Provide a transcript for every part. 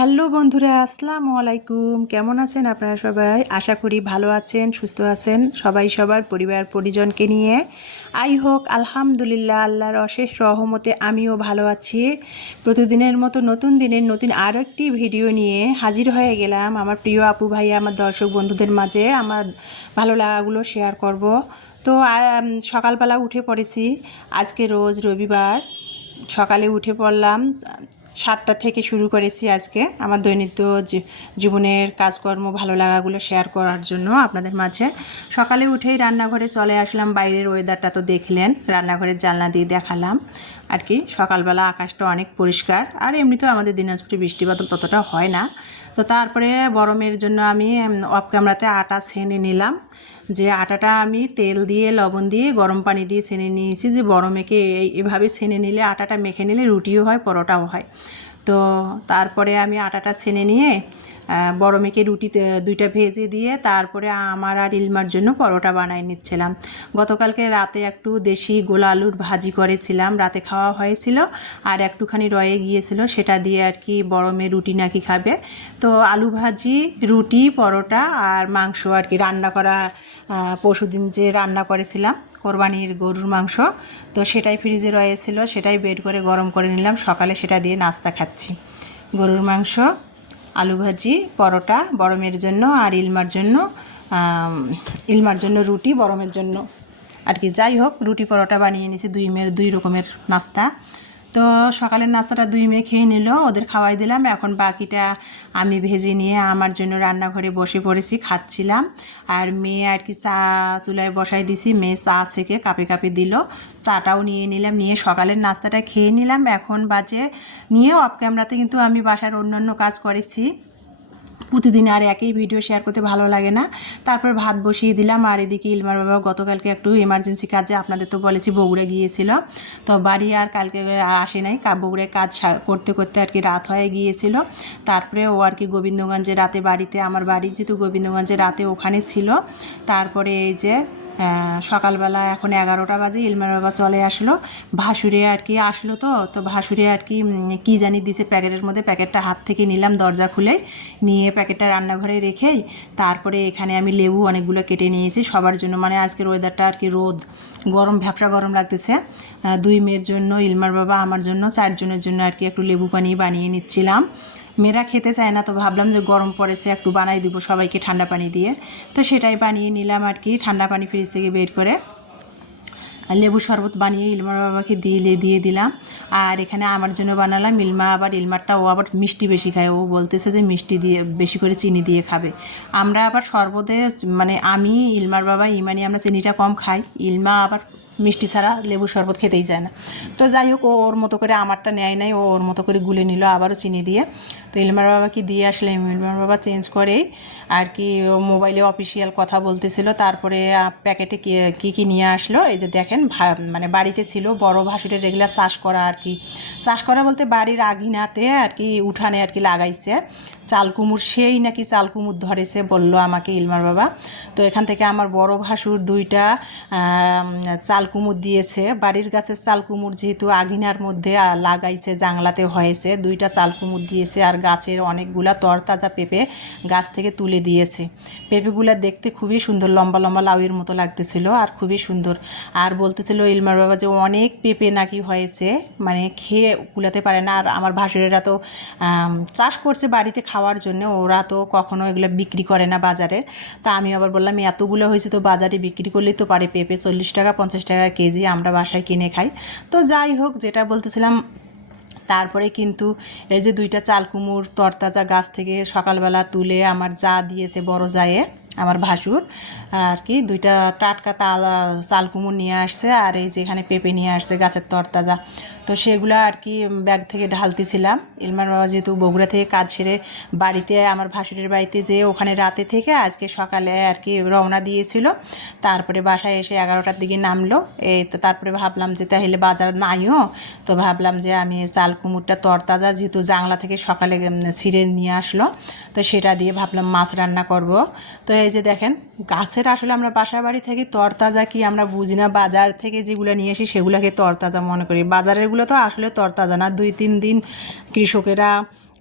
Hello বন্ধুরা, আসসালামু আলাইকুম। কেমন আছেন আপনারা সবাই? আশা করি ভালো আছেন, সুস্থ আছেন। সবাই সবার পরিবার পরিজনকে নিয়ে আই হোক আলহামদুলিল্লাহ, আল্লাহর অশেষ রহমতে আমিও ভালো আছি। প্রতিদিনের মতো নতুন দিনের নতুন আরও একটি ভিডিও নিয়ে হাজির হয়ে গেলাম আমার প্রিয় আপু ভাইয়া, আমার দর্শক বন্ধুদের মাঝে আমার ভালো লাগাগুলো শেয়ার করব। তো সকালবেলা উঠে পড়েছি। আজকে রোজ রবিবার, সকালে উঠে পড়লাম। 7টা থেকে শুরু করেছি আজকে আমার দৈনিক জীবনের কাজকর্ম ভালো লাগাগুলো শেয়ার করার জন্য আপনাদের মাঝে। সকালে উঠেই রান্নাঘরে চলে আসলাম। বাইরের ওয়েদারটা তো দেখলেন, রান্নাঘরের জানলা দিয়ে দেখালাম আর কি। সকালবেলা আকাশটা অনেক পরিষ্কার, আর এমনিতেও আমাদের দিনাজপুরে বৃষ্টি বাদল ততটা হয় না। তো তারপরে গরমের জন্য আমি অফ ক্যামেরাতে আটা ছেনে নিলাম। যে আটাটা আমি তেল দিয়ে লবণ দিয়ে গরম পানি দিয়ে ছেনে নিয়েছি, যে বড় মেখে এভাবে ছেনে নিলে আটাটা মেখে নিলে রুটিও হয়, পরোটাও হয়। তো তারপরে আমি আটাটা ছেনে নিয়ে বড় মেখে রুটি দুইটা ভেজে দিয়ে তারপরে আমার আর ইলমার জন্য পরোটা বানাই নিচ্ছিলাম। গতকালকে রাতে একটু দেশি গোলা আলুর ভাজি করেছিলাম, রাতে খাওয়া হয়েছিল, আর একটুখানি রয়ে গিয়েছিল, সেটা দিয়ে আর কি বড় মেয়ে রুটি নাকি খাবে। তো আলু ভাজি, রুটি, পরোটা আর মাংস আর কি রান্না করা, পরশুদিন যে রান্না করেছিলাম কোরবানির গরুর মাংস, তো সেটাই ফ্রিজে রয়েছিল, সেটাই বের করে গরম করে নিলাম। সকালে সেটা দিয়ে নাস্তা খাচ্ছি। গরুর মাংস, আলু ভাজি, পরোটা বড় মেয়ের জন্য, আর ইলমার জন্য রুটি, বড় মেয়ের জন্য আর কি। যাই হোক, রুটি পরোটা বানিয়ে নিয়েছি, দুই মেয়ের দুই রকমের নাস্তা। তো সকালের নাস্তাটা দুই মেয়ে খেয়ে নিল, ওদের খাওয়াই দিলাম। এখন বাকিটা আমি ভেজে নিয়ে আমার জন্য রান্নাঘরে বসে পড়েছি, খাচ্ছিলাম। আর মেয়ে আর কি চা চুলায় বসাই দিছি, মেয়ে চা সেকে কাপে কাপে দিল, চাটাও নিয়ে নিলাম, নিয়ে সকালের নাস্তাটা খেয়ে নিলাম। এখন বাজে নিয়ে অফ ক্যামেরাতে কিন্তু আমি বাসার অন্যান্য কাজ করেছি। প্রতিদিন আর একই ভিডিও শেয়ার করতে ভালো লাগে না। তারপর ভাত বসিয়ে দিলাম। আর এদিকে ইলমার বাবা গতকালকে একটু এমার্জেন্সি কাজে, আপনাদের তো বলেছি, বগুড়া গিয়েছিল। তো বাড়ি আর কালকে আসে নাই, বগুড়ায় কাজ করতে করতে আর কি রাত হয়ে গিয়েছিল। তারপরে ও আর কি গোবিন্দগঞ্জে রাতে বাড়িতে, আমার বাড়ি যেহেতু গোবিন্দগঞ্জে, রাতে ওখানে ছিল। তারপরে এই যে সকালবেলা এখন 11টা বাজে ইলমার বাবা চলে আসলো। ভাসুরে আর কি আসলো, তো ভাসুরে আর কি কী জানি দিছে প্যাকেটের মধ্যে, প্যাকেটটা হাত থেকে নিলাম দরজা খুলে, নিয়ে প্যাকেটটা রান্নাঘরে রেখেই তারপরে এখানে আমি লেবু অনেকগুলো কেটে নিয়েছি সবার জন্য। মানে আজকের ওয়েদারটা আর কি রোদ, গরম, ভ্যাপসা গরম লাগতেছে। দুই মেয়ের জন্য, ইলমার বাবা, আমার জন্য, 4 জনের জন্য আর কি একটু লেবু পানি বানিয়ে নিচ্ছিলাম। মেয়েরা খেতে চায় না, তো ভাবলাম যে গরম পড়েছে একটু বানাই দিব সবাইকে ঠান্ডা পানি দিয়ে। তো সেটাই বানিয়ে নিলাম আর কি, ঠান্ডা পানি ফ্রিজ থেকে বের করে লেবু শরবত বানিয়ে ইলমার বাবাকে দিয়ে দিলাম। আর এখানে আমার জন্য বানালাম। ইলমারটা ও আবার মিষ্টি বেশি খায়, ও বলতেছে যে মিষ্টি দিয়ে বেশি করে চিনি দিয়ে খাবে। আমরা আবার শরবতে, মানে আমি, ইলমার বাবা, ইমানি আমরা চিনিটা কম খাই, ইলমা আবার মিষ্টি ছাড়া লেবু শরবত খেতেই যায় না। তো যাই হোক, ও ওর মতো করে আমারটা নেয় নাই, ও ওর মতো করে গুলে নিল আবারও চিনি দিয়ে। তো ইলমার বাবাকে দিয়ে আসলে ইলমার বাবা চেঞ্জ করেই আর কি মোবাইলে অফিসিয়াল কথা বলতেছিল। তারপরে প্যাকেটে কী নিয়ে আসলো, এই যে দেখেন, মানে বাড়িতে ছিল বড় ভাসুরের রেগুলার চাষ করা আর কি, চাষ করা বলতে বাড়ির আঙিনাতে আর কি উঠানে আর কি লাগাইছে চাল কুমড়, সেই নাকি চাল কুমড় ধরেছে বলল আমাকে ইলমার বাবা। তো এখান থেকে আমার বড় ভাসুর 2টা চাল কুমড় দিয়েছে, বাড়ির গাছের চাল কুমড় যেহেতু আঙিনার মধ্যে লাগাইছে, জাংলাতে হয়েছে, 2টা চাল কুমড় দিয়েছে। আর গাছের অনেকগুলা তরতাজা পেঁপে গাছ থেকে তুলে দিয়েছে। পেঁপেগুলো দেখতে খুবই সুন্দর, লম্বা লম্বা লাউয়ের মতো লাগতেছিল, আর খুবই সুন্দর। আর বলতেছিল ইলমার বাবা যে অনেক পেঁপে নাকি হয়েছে, মানে খেয়ে কুলাতে পারে না। আর আমার ভাসুরেরা তো চাষ করছে বাড়িতে খাওয়ার জন্য, ওরা তো কখনো এগুলো বিক্রি করে না বাজারে। তা আমি আবার বললাম এতগুলো হয়েছে তো বাজারে বিক্রি করলেই তো পারে, পেঁপে 40 টাকা 50 টাকা কেজি, আমরা বাসায় কিনে খাই। তো যাই হোক, যেটা বলতেছিলাম, তারপরে কিন্তু এই যে 2টা চাল কুমড় তরতাজা গাছ থেকে সকালবেলা তুলে আমার যা দিয়েছে, বড় জায়ে আমার ভাসুর আর কি, 2টা টাটকা চাল কুমড় নিয়ে আসছে, আর এই যেখানে পেঁপে নিয়ে আসছে গাছের তরতাজা। তো সেগুলো আর কি ব্যাগ থেকে ঢালতেছিলাম। ইলমার বাবা যেহেতু বগুড়া থেকে কাজ সেরে বাড়িতে, আমার ভাসুরের বাড়িতে যেয়ে ওখানে রাতে থেকে আজকে সকালে আর কি রওনা দিয়েছিল। তারপরে বাসায় এসে 11টার দিকে নামলো। এই তো তারপরে ভাবলাম যে তাহলে বাজার নাইও, তো ভাবলাম যে আমি চাল কুমড়টা তরতাজা যেহেতু জাংলা থেকে সকালে ছিঁড়ে নিয়ে আসলো, তো সেটা দিয়ে ভাবলাম মাছ রান্না করব। তো এই যে দেখেন, গাছের আসলে আমরা বাসা বাড়ি থেকে তরতাজা কি আমরা বুঝি না, বাজার থেকে যেগুলো নিয়ে আসি সেগুলোকে তরতাজা মনে করি। বাজারেরগুলো তো আসলে তরতাজা না, 2-3 দিন কৃষকেরা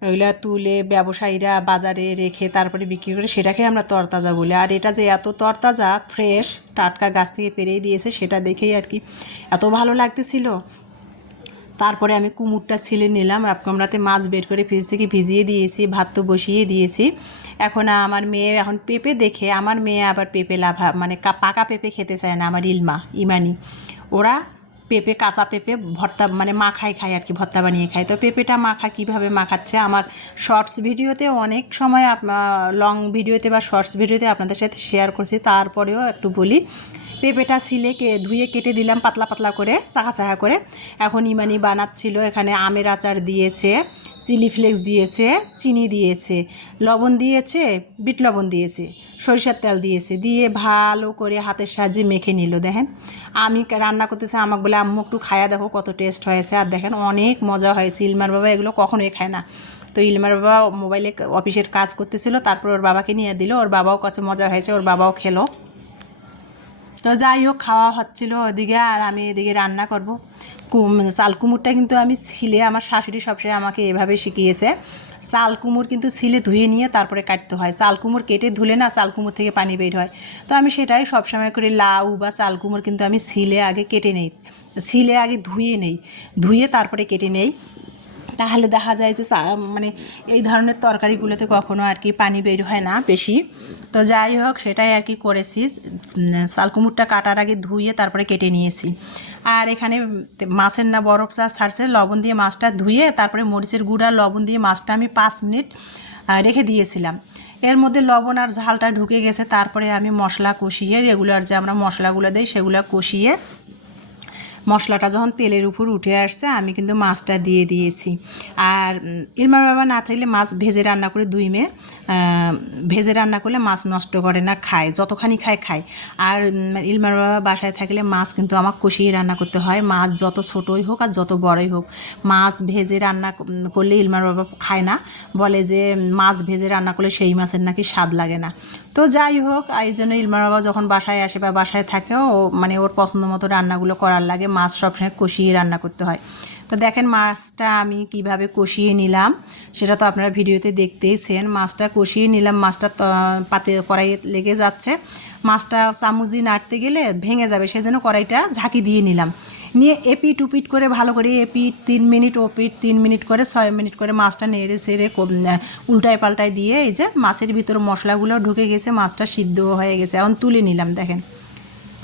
ওইগুলা তুলে ব্যবসায়ীরা বাজারে রেখে তারপরে বিক্রি করে, সেটাকে আমরা তরতাজা বলি। আর এটা যে এত তরতাজা ফ্রেশ টাটকা গাছ থেকে পেরেই দিয়েছে, সেটা দেখেই আর কি এত ভালো লাগতেছিল। তারপরে আমি কুমুরটা ছিলে নিলাম, রাপকামড়াতে মাছ বের করে ফ্রিজ থেকে ভিজিয়ে দিয়েছি, ভাত তো বসিয়ে দিয়েছি। এখন আমার মেয়ে এখন পেঁপে দেখে, আমার মেয়ে আবার পেঁপে মানে পাকা পেঁপে খেতে চায় না, আমার ইমানি ওরা পেঁপে কাঁচা পেঁপে ভর্তা মানে মাখাই খায় আর কি, ভর্তা বানিয়ে খায়। তো পেঁপেটা মাখা কিভাবে মাখাচ্ছে আমার শর্টস ভিডিওতে অনেক সময় লং ভিডিওতে বা শর্টস ভিডিওতে আপনাদের সাথে শেয়ার করছি, তারপরেও একটু বলি। পেঁপেটা ছিলে ধুয়ে কেটে দিলাম পাতলা পাতলা করে, চাকা চাকা করে। এখন ইমানি বানাচ্ছিল, এখানে আমের আচার দিয়েছে, চিলি ফ্লেক্স দিয়েছে, চিনি দিয়েছে, লবণ দিয়েছে, বিট লবণ দিয়েছে, সরিষার তেল দিয়েছে, দিয়ে ভালো করে হাতের সাহায্যে মেখে নিল। দেখেন আমি রান্না করতেছি, আমাকে বলে আম্মু একটু খায়া দেখো কত টেস্ট হয়েছে। আর দেখেন অনেক মজা হয়েছে। ইলমার বাবা এগুলো কখনোই খায় না। তো ইলমার বাবা মোবাইলে অফিসের কাজ করতেছিল, তারপর ওর বাবাকে নিয়ে দিল, ওর বাবাও কাছে মজা হয়েছে, ওর বাবাও খেলো। তো যাই হোক খাওয়া হচ্ছিলো ওদিকে, আর আমি এদিকে রান্না করব। চাল কুমুরটা কিন্তু আমি ছিলে, আমার শাশুড়ি সবসময় আমাকে এভাবে শিখিয়েছে। চাল কুমুর কিন্তু ছিলে ধুয়ে নিয়ে তারপরে কাটতে হয়, চাল কুমুর কেটে ধুলে না চাল কুমুর থেকে পানি বের হয়। তো আমি সেটাই সবসময় করে, লাউ বা চাল কুমুর কিন্তু আমি ছিলে আগে কেটে নেই, ছিলে আগে ধুয়ে নেই, ধুয়ে তারপরে কেটে নেই। তাহলে দেখা যায় যে মানে এই ধরনের তরকারিগুলোতে কখনো আর কি পানি বের হয় না বেশি। তো যাই হোক সেটাই আর কি করেছি, চালকুমুরটা কাটার আগে ধুয়ে তারপরে কেটে নিয়েছি। আর এখানে মাছের না বরফ ছাড়ছে, লবণ দিয়ে মাছটা ধুয়ে তারপরে মরিচের গুঁড়া লবণ দিয়ে মাছটা আমি 5 মিনিট রেখে দিয়েছিলাম। এর মধ্যে লবণ আর ঝালটা ঢুকে গেছে, তারপরে আমি মশলা কষিয়ে, রেগুলার যে আমরা মশলাগুলো দিই সেগুলো কষিয়ে, মশলাটা যখন তেলের উপর উঠে আসছে আমি কিন্তু মাছটা দিয়ে দিয়েছি। আর ইলমার বাবা না থাকলে মাছ ভেজে রান্না করে, 2 মেয়ে ভেজে রান্না করলে মাছ নষ্ট করে না, খায়, যতখানি খায়। আর ইলমার বাবা বাসায় থাকলে মাছ কিন্তু আমার কষিয়ে রান্না করতে হয়, মাছ যত ছোটোই হোক আর যত বড়ই হোক। মাছ ভেজে রান্না করলে ইলমার বাবা খায় না, বলে যে মাছ ভেজে রান্না করলে সেই মাছের নাকি স্বাদ লাগে না। তো যাই হোক এই জন্য ইলমার বাবা যখন বাসায় আসে বা বাসায় থাকেও মানে ওর পছন্দ মতো রান্নাগুলো করার লাগে, মাছ সবসময় কষিয়ে রান্না করতে হয়। তো দেখেন মাছটা আমি কিভাবে কষিয়ে নিলাম সেটা তো আপনারা ভিডিওতে দেখতেইছেন। মাছটা কষিয়ে নিলাম, মাছটা পাতে কড়াইয়ে লেগে যাচ্ছে, মাছটা চামচ দিয়ে নাড়তে গেলে ভেঙে যাবে, সেজন্য কড়াইটা ঝাঁকি দিয়ে নিলাম, নিয়ে এপিট উপিট করে ভালো করে এপিট 3 মিনিট ওপিট 3 মিনিট করে 6 মিনিট করে মাছটা নেড়ে চেড়ে উল্টায় পাল্টায় দিয়ে, এই যে মাছের ভিতরে মশলাগুলো ঢুকে গেছে, মাছটা সিদ্ধ হয়ে গেছে, এখন তুলে নিলাম। দেখেন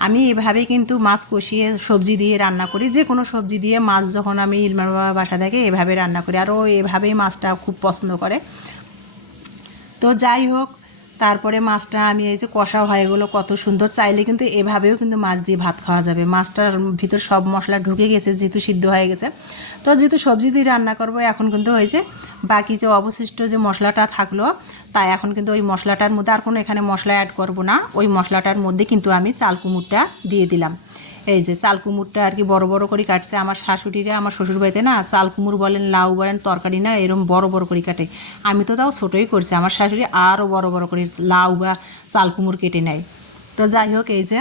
আমি এভাবেই কিন্তু মাছ কষিয়ে সবজি দিয়ে রান্না করি, যে কোনো সবজি দিয়ে মাছ যখন আমি ইলমার বাবা বাসা থেকে এভাবে রান্না করি, আর ও এভাবেই মাছটা খুব পছন্দ করে। তো যাই হোক তারপরে মাছটা আমি এই যে কষা হয়ে গেলো কত সুন্দর, চাইলে কিন্তু এভাবেও কিন্তু মাছ দিয়ে ভাত খাওয়া যাবে, মাছটার ভিতর সব মশলা ঢুকে গেছে যেহেতু সিদ্ধ হয়ে গেছে। তো যেহেতু সবজি দিয়ে রান্না করবো, এখন কিন্তু ওই যে বাকি যে অবশিষ্ট যে মশলাটা থাকলো, তাই এখন কিন্তু ওই মশলাটার মধ্যে আর কোনো এখানে মশলা অ্যাড করব না, ওই মশলাটার মধ্যে কিন্তু আমি চাল কুমুরটা দিয়ে দিলাম। এই যে চাল কুমুরটা আর কি বড় বড় করে কাটছে আমার শাশুড়িরা, আমার শ্বশুরবাড়িতে না চাল কুমুর বলেন লাউ বলেন তরকারি না এরকম বড় বড় করে কাটে, আমি তো তাও ছোটোই করছি, আমার শাশুড়ি আরও বড় বড় করে লাউ বা চাল কুমুর কেটে নেয়। তো যাই হোক এই যে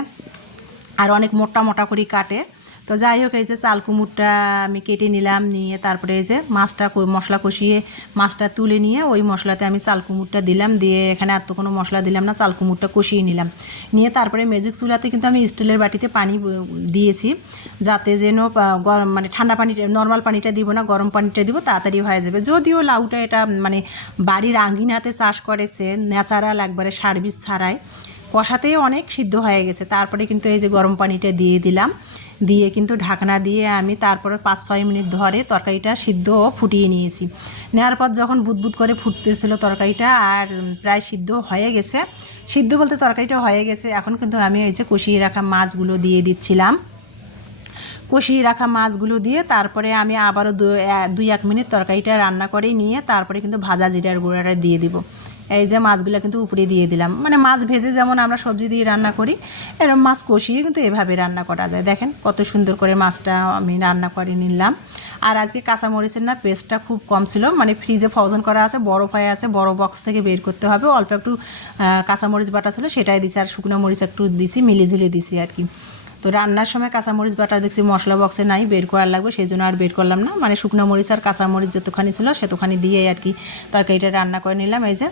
আর অনেক মোটা মোটা করে কাটে। তো যাই হোক এই যে চাল কুমুরটা আমি কেটে নিলাম, নিয়ে তারপরে এই যে মাছটা মশলা কষিয়ে মাছটা তুলে নিয়ে ওই মশলাতে আমি চাল কুমুরটা দিলাম, দিয়ে এখানে আর তো কোনো মশলা দিলাম না, চাল কুমুরটা কষিয়ে নিলাম, নিয়ে তারপরে ম্যাজিক চুলাতে কিন্তু আমি স্টিলের বাটিতে পানি দিয়েছি, যাতে যেন গরম মানে ঠান্ডা পানিটা নর্মাল পানিটা দিব না, গরম পানিটা দিব, তাড়াতাড়ি হয়ে যাবে। যদিও লাউটা এটা মানে বাড়ির আঙ্গিনাতে চাষ করেছে, ন্যাচারাল একবারে সার বিষ ছাড়াই, কষাতেই অনেক সিদ্ধ হয়ে গেছে। তারপরে কিন্তু এই যে গরম পানিটা দিয়ে দিলাম, দিয়ে কিন্তু ঢাকনা দিয়ে আমি তারপরে 5-6 মিনিট ধরে তরকারিটা সিদ্ধ ফুটিয়ে নিয়েছি। নেওয়ার পর যখন বুদবুদ করে ফুটতেছিল তরকারিটা আর প্রায় সিদ্ধ হয়ে গেছে, সিদ্ধ বলতে তরকারিটা হয়ে গেছে, এখন কিন্তু আমি এই যে কষিয়ে রাখা মাছগুলো দিয়ে দিচ্ছিলাম। কষিয়ে রাখা মাছগুলো দিয়ে তারপরে আমি আবারও 2-1 মিনিট তরকারিটা রান্না করে নিয়ে তারপরে কিন্তু ভাজা জিরার গুঁড়াটা দিয়ে দিব। এই যে মাছগুলো কিন্তু উপরে দিয়ে দিলাম, মানে মাছ ভেজে যেমন আমরা সবজি দিয়ে রান্না করি এরকম মাছ কষিয়ে কিন্তু এভাবে রান্না করা যায়। দেখেন কত সুন্দর করে মাছটা আমি রান্না করে নিলাম। আর আজকে কাঁচামরিচের না পেস্টটা খুব কম ছিল, মানে ফ্রিজে ফ্রোজেন করা আছে, বরফ হয়ে আছে, বড় বক্স থেকে বের করতে হবে, অল্প একটু কাঁচামরিচ বাটা ছিল সেটাই দিছি, আর শুকনো মরিচ একটু দিছি, মিলিঝিলে দিছি আর কি। তো তো রান্নার সময় কাঁচামরিচ বাটা দেখছি মশলা বক্সে নাই, বের করার লাগবে, সেই জন্য আর বের করলাম না। মানে শুকনো মরিচ আর কাঁচামরিচ যতখানি ছিল সেতখানি দিয়ে আর কি তরকারিটা রান্না করে নিলাম। এই যে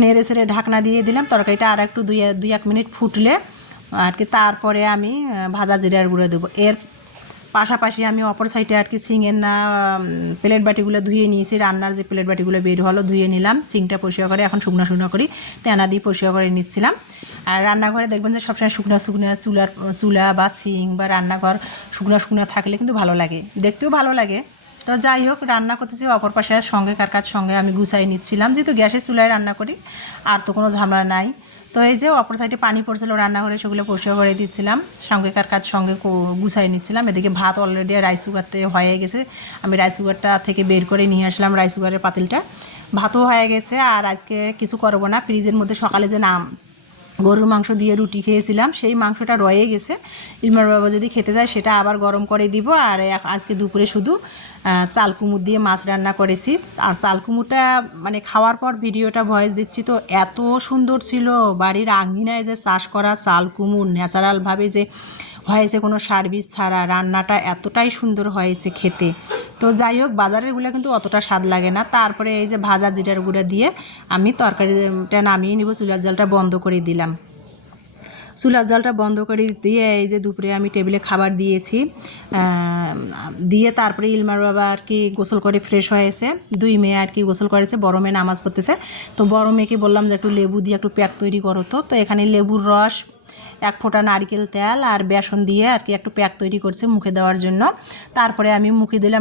নেড়ে ছেড়ে ঢাকনা দিয়ে দিলাম। তরকারিটা আর একটু দুই এক মিনিট ফুটলে আর কি তারপরে আমি ভাজা জিরার গুঁড়ো দেবো। এর পাশাপাশি আমি অপর সাইডে আর কি সিংয়ের প্লেট বাটিগুলো ধুয়ে নিয়েছি, রান্নার যে প্লেট বাটিগুলো বের হলো ধুয়ে নিলাম, সিংটা পরিষ্কার করে এখন শুকনো করি তেনা দিয়ে পরিষ্কার করে নিচ্ছিলাম। আর রান্নাঘরে দেখবেন যে সবসময় শুকনো চুলা বা সিং বা রান্নাঘর শুকনো থাকলে কিন্তু ভালো লাগে, দেখতেও ভালো লাগে। তো যাই হোক, রান্না করতেছি অপর পাশে সঙ্গে কার সঙ্গে আমি গুছাই নিচ্ছিলাম, যেহেতু গ্যাসের চুলায় রান্না করি আর তো কোনো ঝামেলা নাই। তো এই যে অপর সাইডে পানি পড়ছিল রান্নাঘরে, সেগুলো পরিষ্কার করে দিচ্ছিলাম, সঙ্গেকার কাজ সঙ্গে গুছাই নিচ্ছিলাম। এদিকে ভাত অলরেডি রাইস কুকারতে হয়ে গেছে, আমি রাইস কুকারটা থেকে বের করে নিয়ে আসলাম রাইস কুকারের পাতিলটা, ভাতও হয়ে গেছে। আর আজকে কিছু করবো না, ফ্রিজের মধ্যে সকালে যে গরুর মাংস দিয়ে রুটি খেয়েছিলাম সেই মাংসটা রয়ে গেছে, ইলমার বাবা যদি খেতে যায় সেটা আবার গরম করে দিব। আর আজকে দুপুরে শুধু চাল কুমড় দিয়ে মাছ রান্না করেছি। আর চাল কুমড়টা মানে খাওয়ার পর ভিডিওটা ভয়েস দিচ্ছি, তো এত সুন্দর ছিল, বাড়ির আঙ্গিনায় যে চাষ করা চাল কুমড় ন্যাচারালভাবে যে হয়েছে কোনো সার্ভিস ছাড়া, রান্নাটা এতটাই সুন্দর হয়েছে খেতে। তো যাই হোক, বাজারেরগুলো কিন্তু অতটা স্বাদ লাগে না। তারপরে এই যে ভাজা জিরার গুঁড়া দিয়ে আমি তরকারিটা নামিয়ে নিব, চুলার জালটা বন্ধ করে দিলাম। চুলার জালটা বন্ধ করে দিয়ে এই যে দুপুরে আমি টেবিলে খাবার দিয়েছি, দিয়ে তারপরে ইলমার বাবা আর কি গোসল করে ফ্রেশ হয়েছে, দুই মেয়ে আর কি গোসল করেছে, বড় মেয়ে নামাজ পড়তেছে। তো বড় মেয়েকে বললাম যে একটু লেবু দিয়ে একটু প্যাক তৈরি করো। তো এখানে লেবুর রস, এক ফোঁটা নারকেল তেল আর বেসন দিয়ে আর কি একটু প্যাক তৈরি করছে মুখে দেওয়ার জন্য। তারপরে আমি মুখে দিলাম